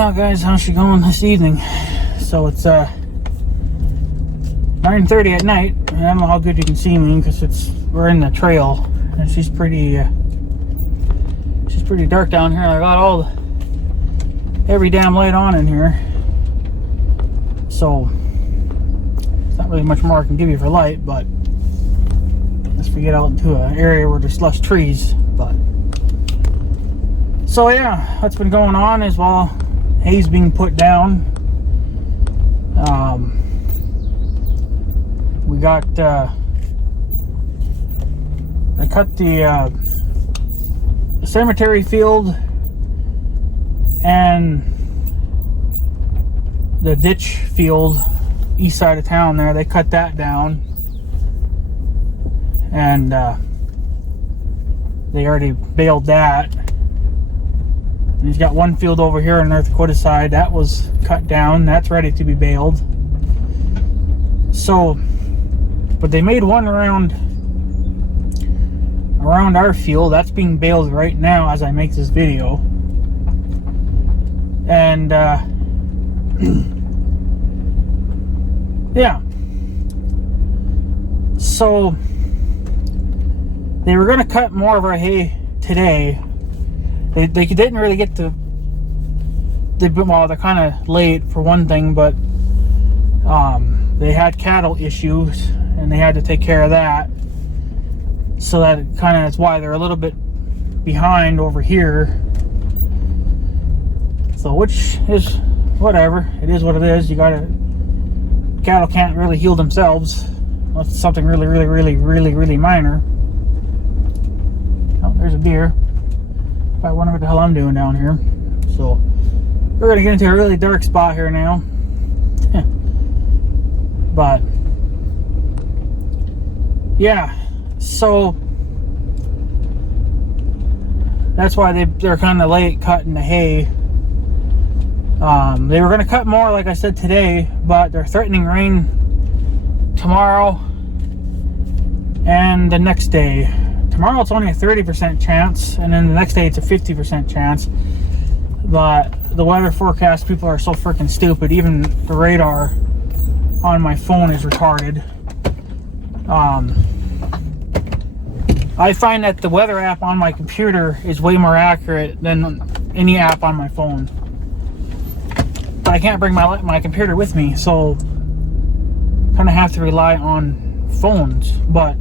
Well, guys, how's she going this evening? So it's 9:30 at night. I don't know how good you can see me because we're in the trail, and she's pretty dark down here. I got every damn light on in here, so it's not really much more I can give you for light. But let's get out into an area where there's less trees. But so yeah, what's been going on is hay's being put down. We got I cut the cemetery field and the ditch field east side of town there. They cut that down, and they already baled that. And he's got one field over here on North Dakota side that was cut down. That's ready to be baled. So, but they made one around our field that's being baled right now as I make this video. And yeah. So they were gonna cut more of our hay today. They didn't really get to. They're kind of late for one thing, but they had cattle issues and they had to take care of that. So that's why they're a little bit behind over here. So which is whatever. It is what it is. Cattle can't really heal themselves unless it's something really minor. Oh, there's a deer. I wonder what the hell I'm doing down here. So we're gonna get into a really dark spot here now. But yeah, so that's why they're kind of late cutting the hay. They were gonna cut more, like I said, today, but they're threatening rain tomorrow and the next day. Tomorrow it's only a 30% chance, and then the next day it's a 50% chance. But the weather forecast people are so freaking stupid. Even the radar on my phone is retarded. I find that the weather app on my computer is way more accurate than any app on my phone. But I can't bring my computer with me, so kind of have to rely on phones. But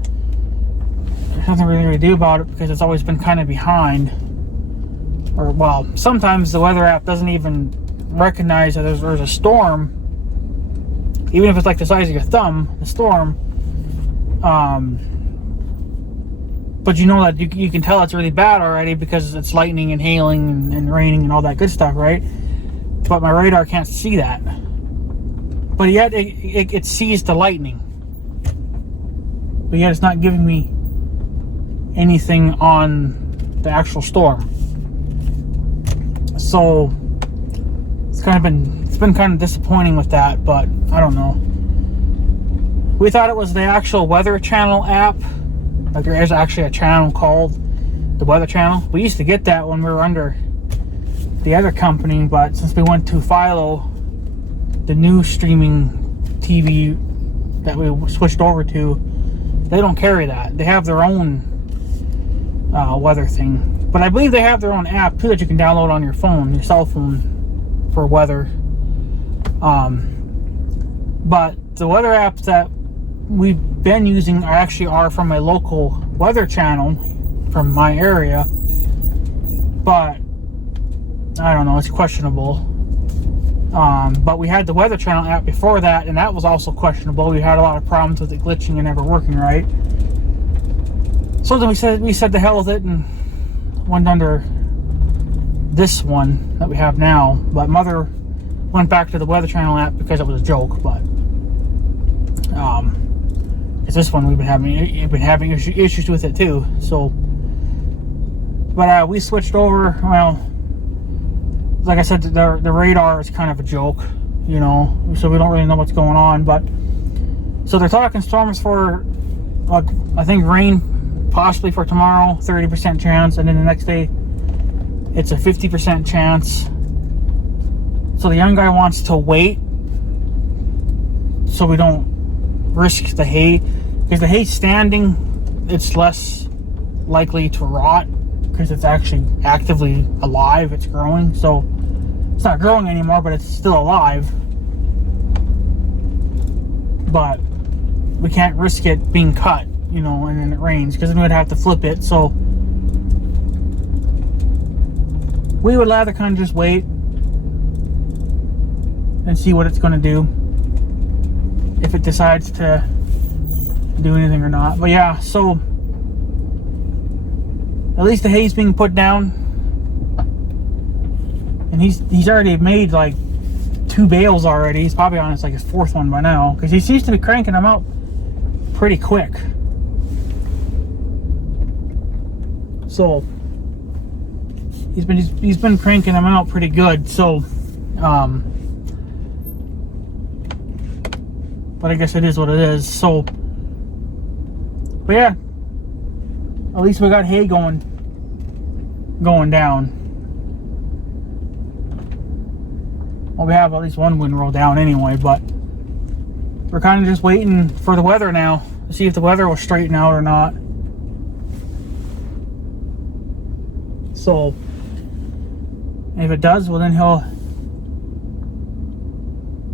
there's nothing really to do about it because it's always been kind of behind. Or, well, sometimes the weather app doesn't even recognize that there's a storm. Even if it's like the size of your thumb, the storm. But you know that you can tell it's really bad already because it's lightning and hailing and raining and all that good stuff, right? But my radar can't see that. But yet it sees the lightning. But yet it's not giving me anything on the actual storm. So it's been kind of disappointing with that, but I don't know. We thought it was the actual Weather Channel app. Like there is actually a channel called the Weather Channel. We used to get that when we were under the other company, but since we went to Philo, the new streaming TV that we switched over to, they don't carry that. They have their own weather thing. But I believe they have their own app too that you can download on your phone, your cell phone, for weather. But the weather apps that we've been using are from a local weather channel from my area. But I don't know, it's questionable. But we had the Weather Channel app before that, and that was also questionable. We had a lot of problems with it glitching and never working right. So then we said the hell with it and went under this one that we have now. But Mother went back to the Weather Channel app because it was a joke. But it's this one we've been having issues with it too. So, but we switched over. Well, like I said, the radar is kind of a joke, you know, so we don't really know what's going on. But so they're talking storms for, like, I think rain possibly for tomorrow, 30% chance, and then the next day it's a 50% chance. So the young guy wants to wait so we don't risk the hay. Because the hay's standing, it's less likely to rot because it's actually actively alive. It's growing. So it's not growing anymore, but it's still alive. But we can't risk it being cut, you know, and then it rains, because then we'd have to flip it. So we would rather kind of just wait and see what it's going to do, if it decides to do anything or not. But yeah, so at least the hay's being put down, and he's already made like 2 bales already. He's probably on his 4th one by now, because he seems to be cranking them out pretty quick. So he's been cranking them out pretty good. So but I guess it is what it is. So, but yeah, at least we got hay going down. Well, we have at least one windrow down anyway, but we're kind of just waiting for the weather now to see if the weather will straighten out or not. So, if it does, well then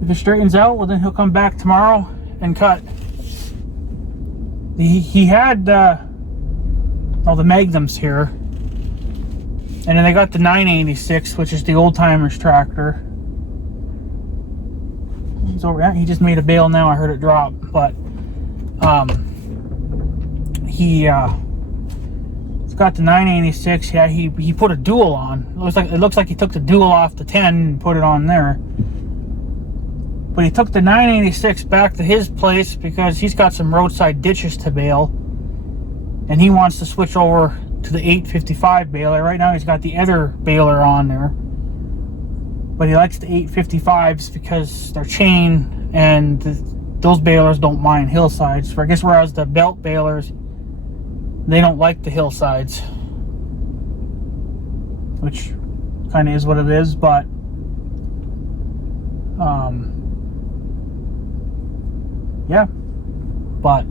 if it straightens out, well then he'll come back tomorrow and cut. He had all the Magnums here, and then they got the 986, which is the old timers tractor. He's over. Yeah, he just made a bale now. I heard it drop, but he's got the 986. Yeah, he put a dual on. It looks like he took the dual off the 10 and put it on there. But he took the 986 back to his place because he's got some roadside ditches to bale, and he wants to switch over to the 855 baler. Right now he's got the other baler on there, but he likes the 855s because they're chain, and those balers don't mind hillsides. I guess whereas the belt balers, they don't like the hillsides, which kind of is what it is. But yeah, but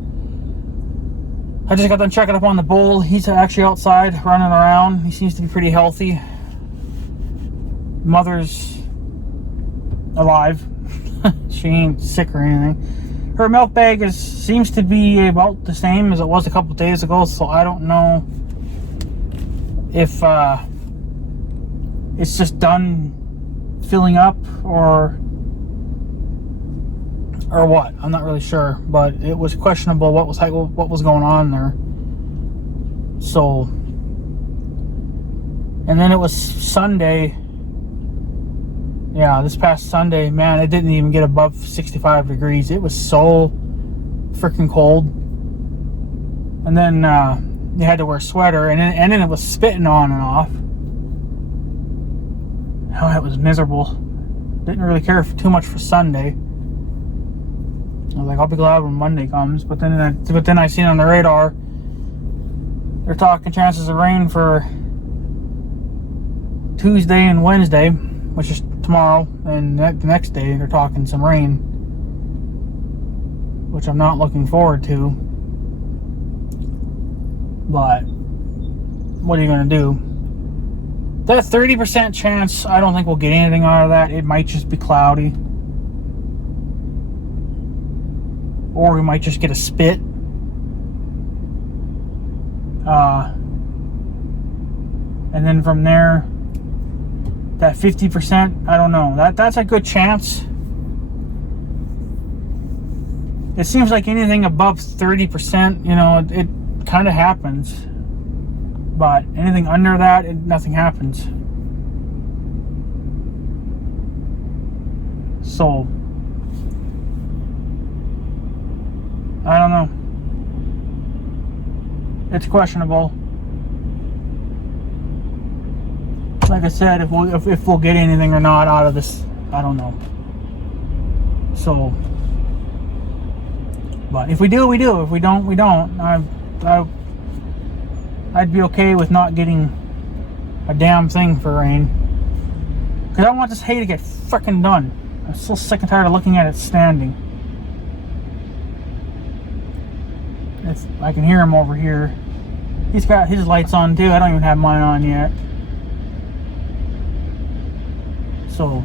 I just got done checking up on the bull. He's actually outside running around. He seems to be pretty healthy. Mother's alive. She ain't sick or anything. Her milk bag seems to be about the same as it was a couple days ago, so I don't know if it's just done filling up or what. I'm not really sure, but it was questionable what was going on there. So, and then it was Sunday. Yeah, this past Sunday, man, it didn't even get above 65 degrees. It was so freaking cold. And then you had to wear a sweater, and then it was spitting on and off. Oh, it was miserable. Didn't really care too much for Sunday. I was like, I'll be glad when Monday comes. But then I seen on the radar, they're talking chances of rain for Tuesday and Wednesday, which is tomorrow, and the next day they're talking some rain, which I'm not looking forward to. But what are you gonna do? That 30% chance, I don't think we'll get anything out of that. It might just be cloudy, or we might just get a spit. And then from there, that 50%, I don't know. That's a good chance. It seems like anything above 30%, you know, it kind of happens. But anything under that, nothing happens. So, I don't know. It's questionable. Like I said, if we'll get anything or not out of this, I don't know. So, but if we do, we do. If we don't, we don't. I'd be okay with not getting a damn thing for rain. Because I want this hay to get frickin' done. I'm so sick and tired of looking at it standing. I can hear him over here. He's got his lights on too. I don't even have mine on yet. So,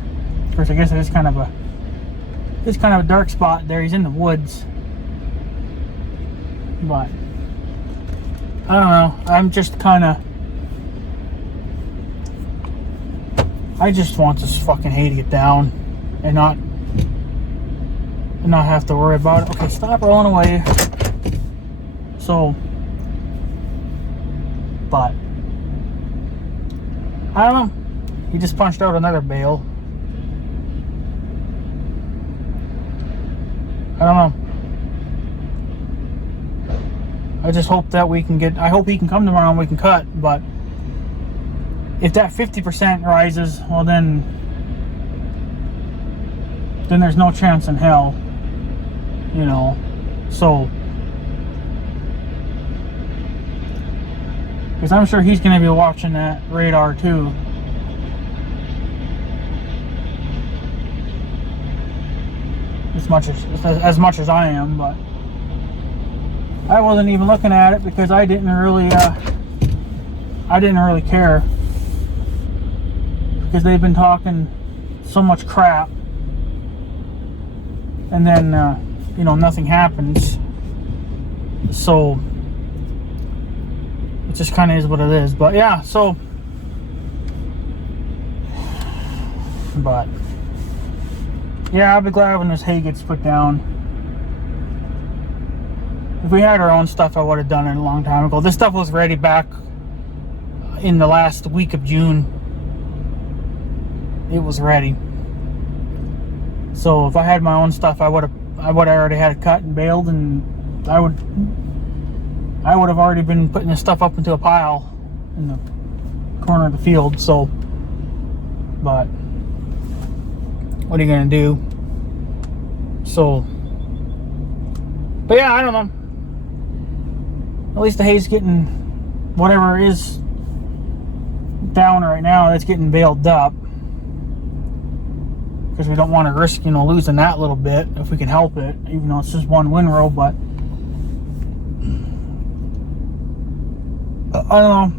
of course, I guess it is kind of a dark spot there. He's in the woods. But I don't know. I'm just kind of. I just want this fucking hay to get down and not have to worry about it. Okay, stop rolling away. So, but I don't know. He just punched out another bale. I don't know. I just hope that we can get. I hope he can come tomorrow and we can cut. But if that 50% rises, well then there's no chance in hell. You know. So. Because I'm sure he's going to be watching that radar too. As much as I am, but I wasn't even looking at it because I didn't really care, because they've been talking so much crap, and then you know, nothing happens. So it just kind of is what it is. But yeah, so but yeah, I'll be glad when this hay gets put down. If we had our own stuff, I would have done it a long time ago. This stuff was ready back in the last week of June. It was ready. So if I had my own stuff, I would have already had it cut and baled, and I would have already been putting this stuff up into a pile in the corner of the field. So, but what are you gonna do? So, but yeah, I don't know. At least the hay's getting, whatever is down right now, that's getting baled up, because we don't want to risk, you know, losing that little bit if we can help it, even though it's just one windrow. But I don't know.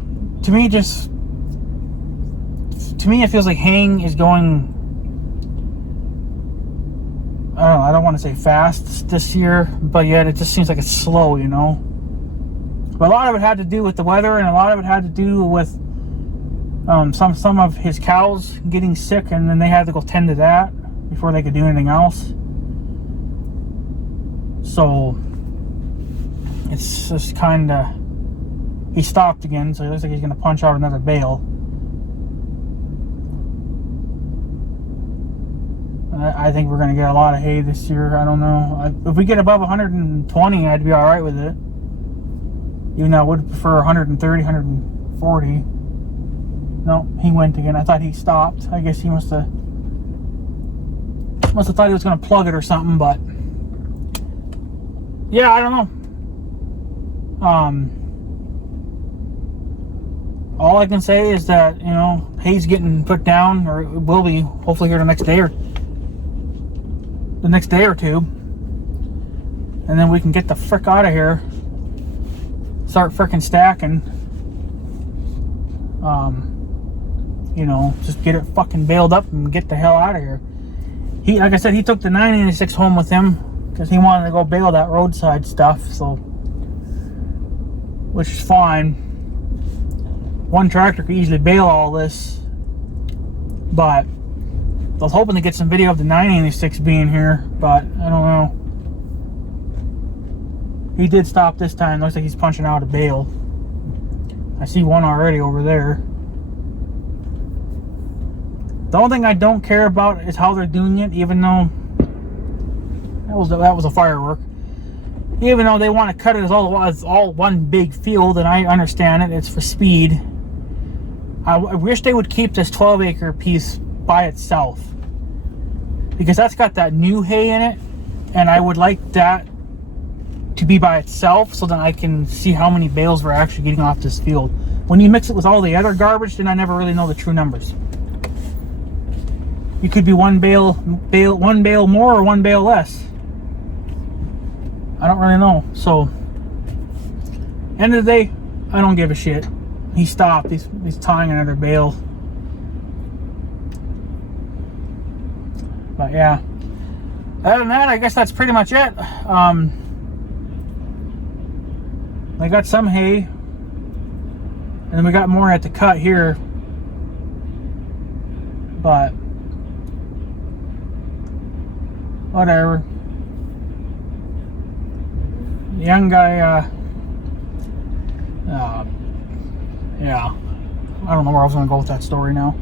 To me, it feels like haying is going, I don't know, I don't want to say fast this year, but yet it just seems like it's slow, you know. But a lot of it had to do with the weather, and a lot of it had to do with some of his cows getting sick, and then they had to go tend to that before they could do anything else. So it's just kind of, he stopped again, so it looks like he's going to punch out another bale. I think we're going to get a lot of hay this year. I don't know. If we get above 120, I'd be alright with it. Even though I would prefer 130, 140. No, he went again. I thought he stopped. I guess he must have thought he was going to plug it or something, but yeah, I don't know. All I can say is that, you know, hay's getting put down, or it will be hopefully here the next day or two, and then we can get the frick out of here. Start frickin' stacking. You know, just get it fucking baled up and get the hell out of here. He, like I said, he took the 986 home with him because he wanted to go bale that roadside stuff. So, which is fine. One tractor could easily bale all this, but I was hoping to get some video of the 986 being here, but I don't know. He did stop this time. Looks like he's punching out a bale. I see one already over there. The only thing I don't care about is how they're doing it, even though that was a firework. Even though they want to cut it as all one big field, and I understand it, it's for speed. I wish they would keep this 12-acre piece by itself, because that's got that new hay in it, and I would like that to be by itself, so then I can see how many bales we're actually getting off this field. When you mix it with all the other garbage, then I never really know the true numbers. you could be one bale more or one bale less. I don't really know. So, end of the day, I don't give a shit. He stopped. He's tying another bale. But yeah. Other than that, I guess that's pretty much it. They got some hay, and then we got more at the cut here. But whatever. The young guy, yeah, I don't know where I was gonna go with that story now.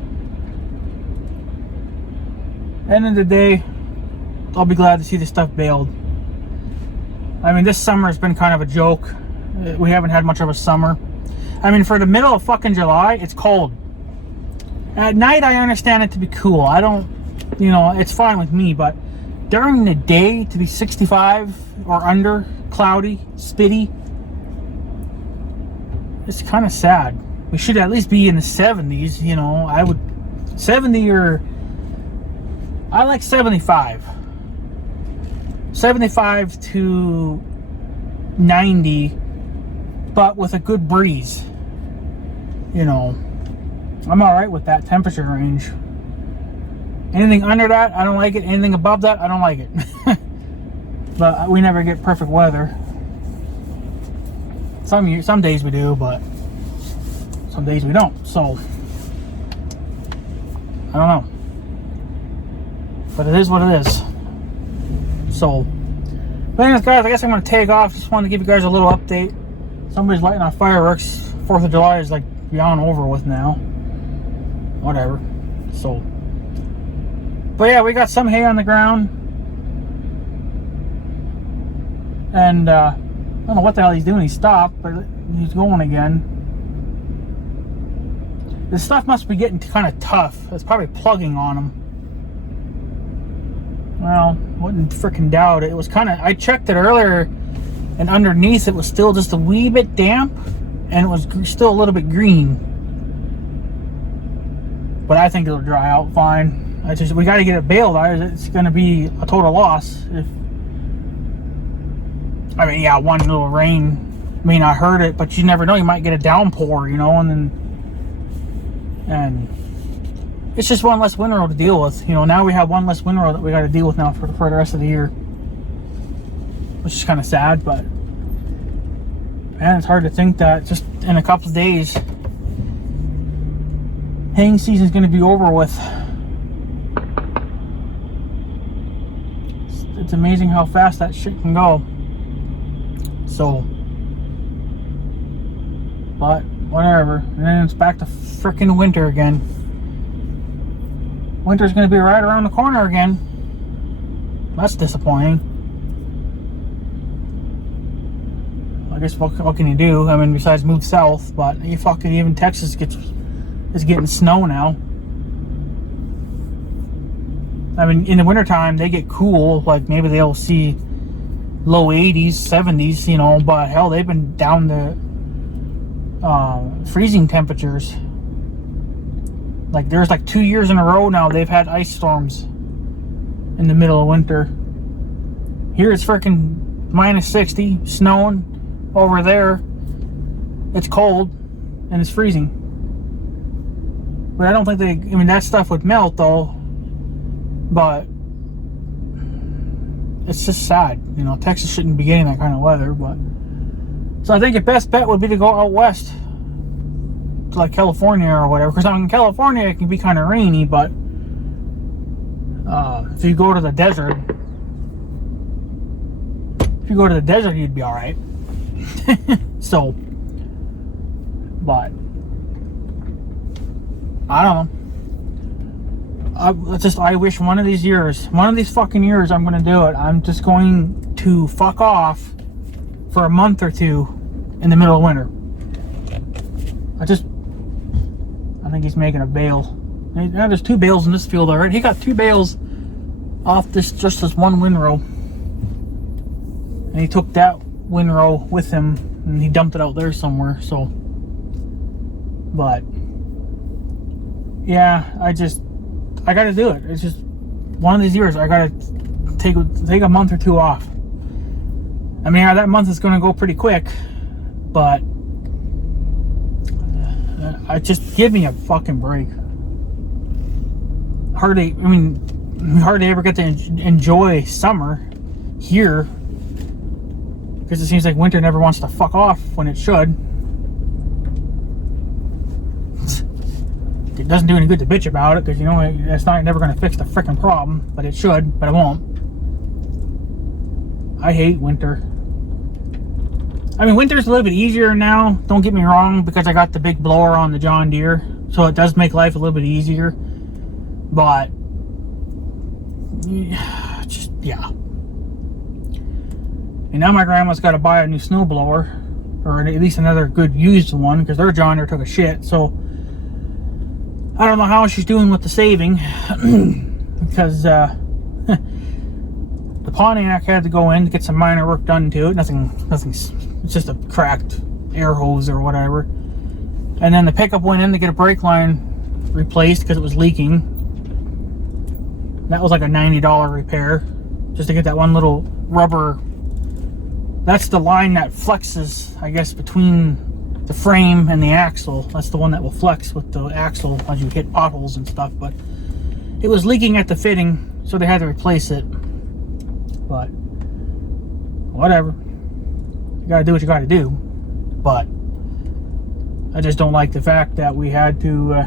End of the day, I'll be glad to see this stuff baled. I mean, this summer has been kind of a joke. We haven't had much of a summer. I mean, for the middle of fucking July, it's cold. At night, I understand it to be cool. I don't, it's fine with me, but during the day, to be 65 or under, cloudy, spitty, it's kind of sad. We should at least be in the 70s, I would, 70 or, I like 75. 75 to 90, but with a good breeze. I'm alright with that temperature range. Anything under that, I don't like it. Anything above that, I don't like it. But we never get perfect weather. Some days we do, but some days we don't. So, I don't know. But it is what it is. So, but anyways, guys, I guess I'm going to take off. Just wanted to give you guys a little update. Somebody's lighting off fireworks. 4th of July is like beyond over with now. Whatever. So, but yeah, we got some hay on the ground. And I don't know what the hell he's doing. He stopped, but he's going again. This stuff must be getting kind of tough. It's probably plugging on him. Well, wouldn't freaking doubt it. It was kind of, I checked it earlier, and underneath it was still just a wee bit damp, and it was still a little bit green. But I think it'll dry out fine. We got to get it baled. It's going to be a total loss. Yeah, one little rain may not hurt it, but you never know. You might get a downpour, and it's just one less windrow to deal with. Now we have one less windrow that we got to deal with now for the rest of the year, which is kind of sad. But man, it's hard to think that just in a couple of days, haying season is going to be over with. It's amazing how fast that shit can go. So, but whatever. And then it's back to frickin' winter again. Winter's going to be right around the corner again. That's disappointing. I guess what can you do? I mean, besides move south, but even Texas is getting snow now. I mean, in the wintertime, they get cool. Like, maybe they'll see low 80s, 70s, but hell, they've been down to freezing temperatures. Like, there's like 2 years in a row now they've had ice storms in the middle of winter. Here it's freaking minus 60, snowing. Over there, it's cold and it's freezing. But I don't think that stuff would melt though. But it's just sad. Texas shouldn't be getting that kind of weather. But so I think your best bet would be to go out west to like California or whatever. Because in California it can be kind of rainy, but if you go to the desert, you'd be all right. So, but I don't know. I wish one of these fucking years, I'm gonna do it. I'm just going to fuck off for a month or two in the middle of winter. I think he's making a bale. There's 2 bales in this field already. He got 2 bales off just this one windrow, and he took that windrow with him and he dumped it out there somewhere. So, but yeah, I gotta do it. It's just one of these years I gotta take a month or two off. I mean, yeah, that month is gonna go pretty quick, but I just give me a fucking break. Hardly ever get to enjoy summer here, because it seems like winter never wants to fuck off when it should. It doesn't do any good to bitch about it, because, you know, it's never going to fix the frickin' problem, but it should, but it won't. I hate winter. I mean, winter's a little bit easier now, don't get me wrong, because I got the big blower on the John Deere, so it does make life a little bit easier, but just, yeah. And now my grandma's got to buy a new snowblower, or at least another good used one, because their John Deere took a shit, so I don't know how she's doing with the saving, because the Pontiac had to go in to get some minor work done to it. Nothing. It's just a cracked air hose or whatever. And then the pickup went in to get a brake line replaced because it was leaking. That was like a $90 repair, just to get that one little rubber. That's the line that flexes, I guess, between the frame and the axle. That's the one that will flex with the axle as you hit potholes and stuff. But it was leaking at the fitting, so they had to replace it. But whatever, you gotta do what you gotta do. But I just don't like the fact that we had to,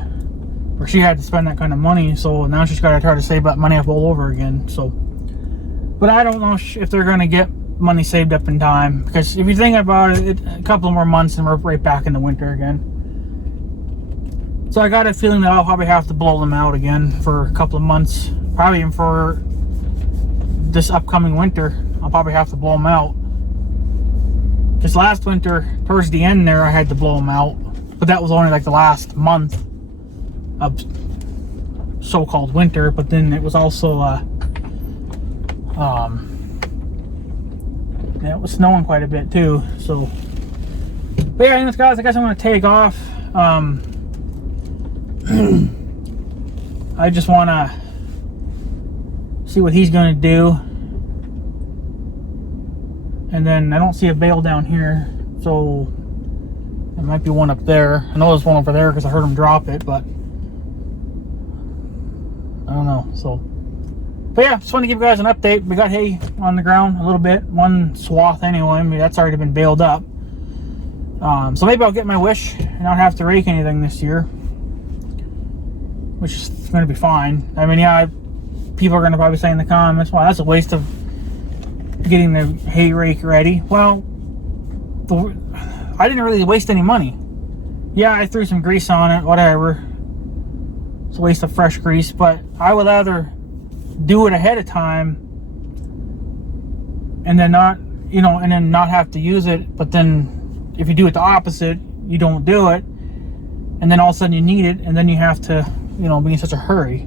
or she had to spend that kind of money. So now she's gotta try to save that money up all over again. So, but I don't know if they're gonna get money saved up in time, because if you think about it, a couple more months and we're right back in the winter again. So I got a feeling that I'll probably have to blow them out again for a couple of months, probably even for this upcoming winter. I'll probably have to blow them out. This last winter, towards the end there, I had to blow them out, but that was only like the last month of so-called winter. But then it was also yeah, it was snowing quite a bit too. So, but yeah, anyways, guys, I guess I'm gonna take off. I just wanna see what he's gonna do, and then I don't see a bale down here, so there might be one up there. I know there's one over there because I heard him drop it, but I don't know. So, but yeah, just want to give you guys an update. We got hay on the ground a little bit, one swath anyway. I mean, that's already been baled up. So maybe I'll get my wish and not have to rake anything this year, which is going to be fine. I mean, yeah, people are going to probably say in the comments, well, that's a waste of getting the hay rake ready. Well, I didn't really waste any money. Yeah, I threw some grease on it, whatever. It's a waste of fresh grease, but I would rather do it ahead of time and then not, you know, and then not have to use it. But then if you do it the opposite, you don't do it, and then all of a sudden you need it, and then you have to, you know, be in such a hurry.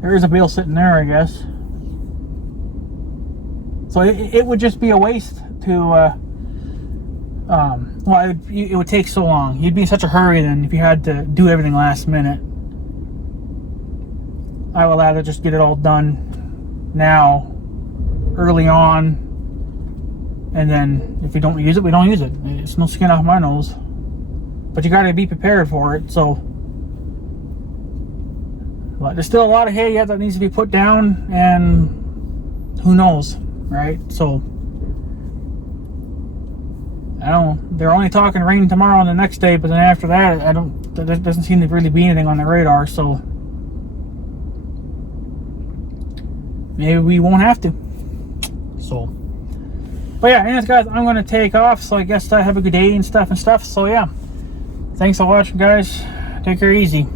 There is a bale sitting there, I guess. So it would just be a waste to, well, it would take so long. You'd be in such a hurry then if you had to do everything last minute. I would rather just get it all done now, early on, and then if we don't use it, we don't use it. It's no skin off my nose. But you gotta be prepared for it, so. But there's still a lot of hay yet that needs to be put down, and who knows, right? So, I don't know. They're only talking rain tomorrow and the next day, but then after that, there doesn't seem to really be anything on the radar, so maybe we won't have to. So, but yeah, anyways, guys, I'm gonna take off, so I guess have a good day and stuff. So yeah, thanks for watching, guys. Take care easy.